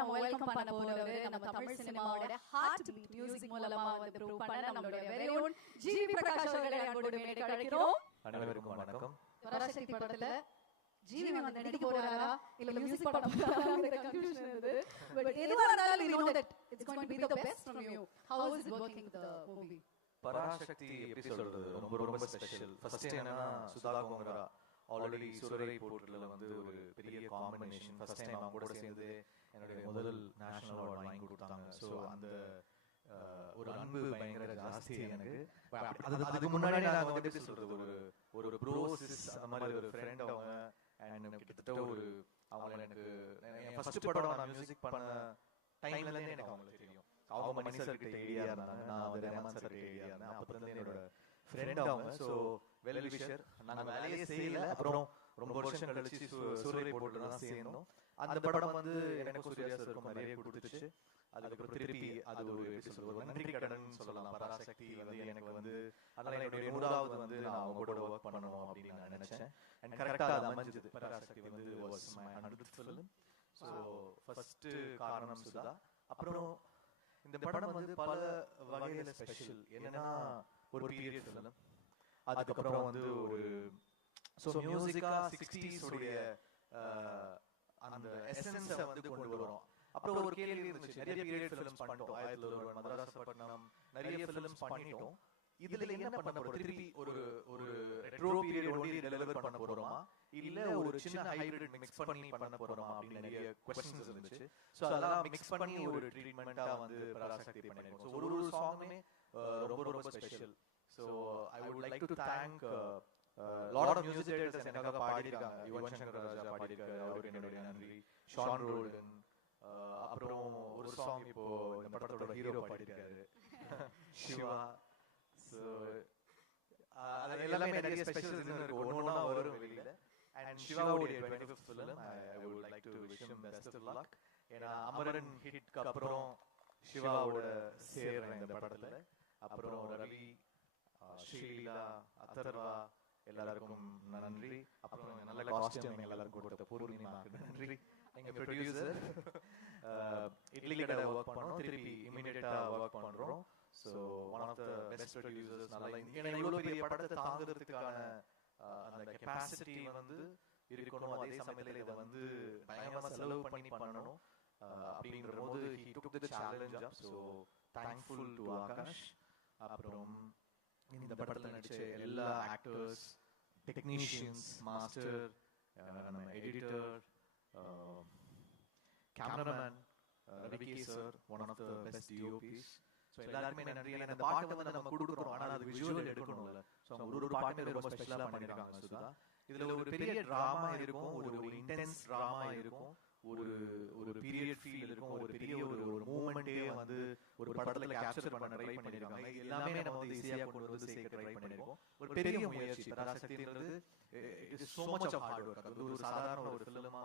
நம்ம வெல்கம் பண்ண போறவரு நம்ம தமிழ் சினிமாவோட ஹார்ட் பீட் மியூசிக் மூலமா வந்து ப்ரூவ் பண்ண நம்மளுடைய வெரி ஓன் ஜிவி பிரகாஷ் அவர்களை அன்போடு மேடைக்கு அழைக்கிறோம். அனைவருக்கும் வணக்கம். பராசக்தி படத்துல ஜிவி வந்து நடிக்க போறாரா இல்ல மியூசிக் பண்ண போறாராங்கிற கன்ஃபியூஷன் இருந்தது. பட் எதுவா இருந்தாலும் we know that it's going to be the best from you. How is it working the movie? Parasakthi எப்படி சொல்றது, ரொம்ப ரொம்ப ஸ்பெஷல். ஃபர்ஸ்ட் என்னன்னா சுதா கோங்கரா ஆல்ரெடி சுரரை போர்ட்ல வந்து ஒரு பெரிய காம்பினேஷன். ஃபர்ஸ்ட் டைம் அவங்க கூட சேர்ந்து என்னுடைய முதல் நேஷனல் அவார்ட் வாங்கி கொடுத்தாங்க. ஸோ அந்த ஒரு அன்பு பயங்கர ஜாஸ்தி எனக்கு. அதுக்கு முன்னாடி நாங்கள் வந்து எப்படி சொல்றது, ஒரு ப்ரோசிஸ் அந்த மாதிரி ஒரு ஃப்ரெண்ட் அவங்க. அண்ட் கிட்டத்தட்ட அவங்க எனக்கு ஃபர்ஸ்ட் படம் நான் மியூசிக் பண்ண டைம்ல இருந்தே எனக்கு அவங்களுக்கு தெரியும். அவங்க மணி சார் கிட்ட ஐடியா இருந்தாங்க, நான் வந்து ரஹ்மான் சார் கிட்ட ஐடியா இருந்தேன். அப்பத்துல இருந்து என்னோட ஃப்ரெண்ட் அவங்க. So well wisher. நாங்கள் வேலையே செய்யல. அப்புறம் ரொம்ப வருஷம் கழிச்சு சூரிய போட்டு தான் சேர்ந்தோம். அந்த படம் வந்து எனக்கு சூர்யா சார் நிறைய கொடுத்துச்சு. அதுக்கப்புறம் திருப்பி அது ஒரு எப்படி சொல்றது, நன்றி கடன் சொல்லலாம். பராசக்தி வந்து எனக்கு வந்து அதனால என்னுடைய 100வது வந்து நான் அவங்க கூட ஒர்க் பண்ணணும் அப்படின்னு நான் நினைச்சேன். அண்ட் கரெக்டா அது அமைஞ்சது. பராசக்தி வந்து was my 100th film. So first காரணம் சுதா. அப்புறம் இந்த படம் வந்து பல வகையில ஸ்பெஷல். என்னன்னா ஒரு பீரியட் ஃபிலிம். அதுக்கப்புறம் வந்து ஒரு மியூசிக்கா 60s உடைய அந்த எசன்ஸை வந்து கொண்டு வரும். அப்புறம் ஒரு கேள்வி இருந்துச்சு, நிறைய பீரியட் ஃபிலிம்ஸ் பண்ணிட்டோம். 1901, மதராசப்பட்டினம், நிறைய ஃபிலிம்ஸ் பண்ணிட்டோம். இதுல என்ன பண்ண போறோம், திருப்பி ஒரு ரெட்ரோ பீரியட் ஒன்லி டெலிவர் பண்ண போறோமா இல்ல ஒரு சின்ன ஹைபிரிட் மிக்ஸ் பண்ணி பண்ண போறோமா அப்படின்னு நிறைய क्वेश्चंस இருந்துச்சு. சோ அதெல்லாம் மிக்ஸ் பண்ணி ஒரு ட்ரீட்மென்ட்டா வந்து பராசக்தி பண்ணிருக்கோம். சோ ஒரு சாங்குமே ரொம்ப ரொம்ப special. So I would like to thank lot of music directors எனக்காக பாடிருக்காங்க. யுவன் சங்கர் ராஜா பாடிருக்காரு, அவருக்கு என்னுடைய நன்றி. ஷான் ரோல்டன், அப்புறம் ஒரு சாங் இப்போ இந்த படத்தோட ஹீரோ பாடிருக்காரு சிவா. சோ அது எல்லாமே நிறைய ஸ்பெஷல்ஸ் இருக்கு, ஒவ்வொண்ணா வரும் வெளியில. அண்ட் சிவாவுடைய 25th film I would like to wish him best of luck. ஏன்னா அமரன் ஹிட்க்கு அப்புறம் சிவாவோட சேர்றேன் இந்த படத்துல. அப்புறம் ரவி, ஸ்ரீலா, அதர்வா எல்லாருக்கும் நன்றி. அப்புறம் நல்ல காஸ்டியூம் எல்லாருக்கும் கொடுத்த பூர்ணிமாக்கு நன்றி. எங்க ப்ரொடியூசர் இட்லி கடை ஒர்க் பண்ணோம், திருப்பி இமிடியேட்டா ஒர்க் பண்றோம். So one of the best producers. நல்லா ஏன்னா இவ்வளோ பெரிய படத்தை தாங்கிறதுக்கான அந்த கெப்பாசிட்டி வந்து இருக்கணும். அதே சமயத்தில் இதை வந்து பயங்கரமா செலவு பண்ணி பண்ணணும் அப்படின்ற போது he took the challenge up. So thankful to Akash. அப்புறம் இந்த படத்துல நடிச்ச எல்லா ஆக்டர்ஸ், டெக்னீஷியன்ஸ், மாஸ்டர், நம்ம editor, cameraman Ravi K sir, one of the best DOPs. So எல்லாருக்குமே நன்றி. இந்த பாட்டை வந்து நம்ம கொடுக்குறோம், ஆனால் அது விஷுவல் எடுக்கணும்ல. ஸோ ஒரு பாட்டுமே ரொம்ப ஸ்பெஷலாக பண்ணியிருக்காங்க சுதா. இதுல ஒரு பெரிய டிராமா இருக்கும், ஒரு இன்டென்ஸ் டிராமா இருக்கும், ஒரு பீரியட் ஃபீல் இருக்கும், ஒரு பெரிய ஒரு மூமெண்டே வந்து ஒரு படத்துல கேப்சர் பண்ண ட்ரை பண்ணிருக்காங்க. எல்லாமே நம்ம வந்து ஈஸியா கொண்டு வந்து சேர்க்க ட்ரை பண்ணிருக்கோம். ஒரு பெரிய முயற்சி. பராசக்தின்றது it is so much of hard work. அது ஒரு சாதாரண ஒரு ஃபிலிமா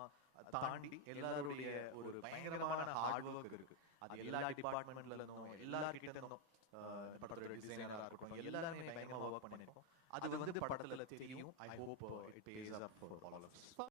தாண்டி எல்லாருடைய ஒரு பயங்கரமான ஹார்ட் ஒர்க் இருக்கு. அது எல்லா டிபார்ட்மெண்ட்ல இருந்தும் எல்லார்கிட்ட இருந்தும் படத்தோட டிசைனரா இருக்கட்டும் எல்லாருமே பயங்கரமா ஒர்க் பண்ணிருக்கோம். அது வந்து படத்துல தெரியும். I hope it pays up for all of us.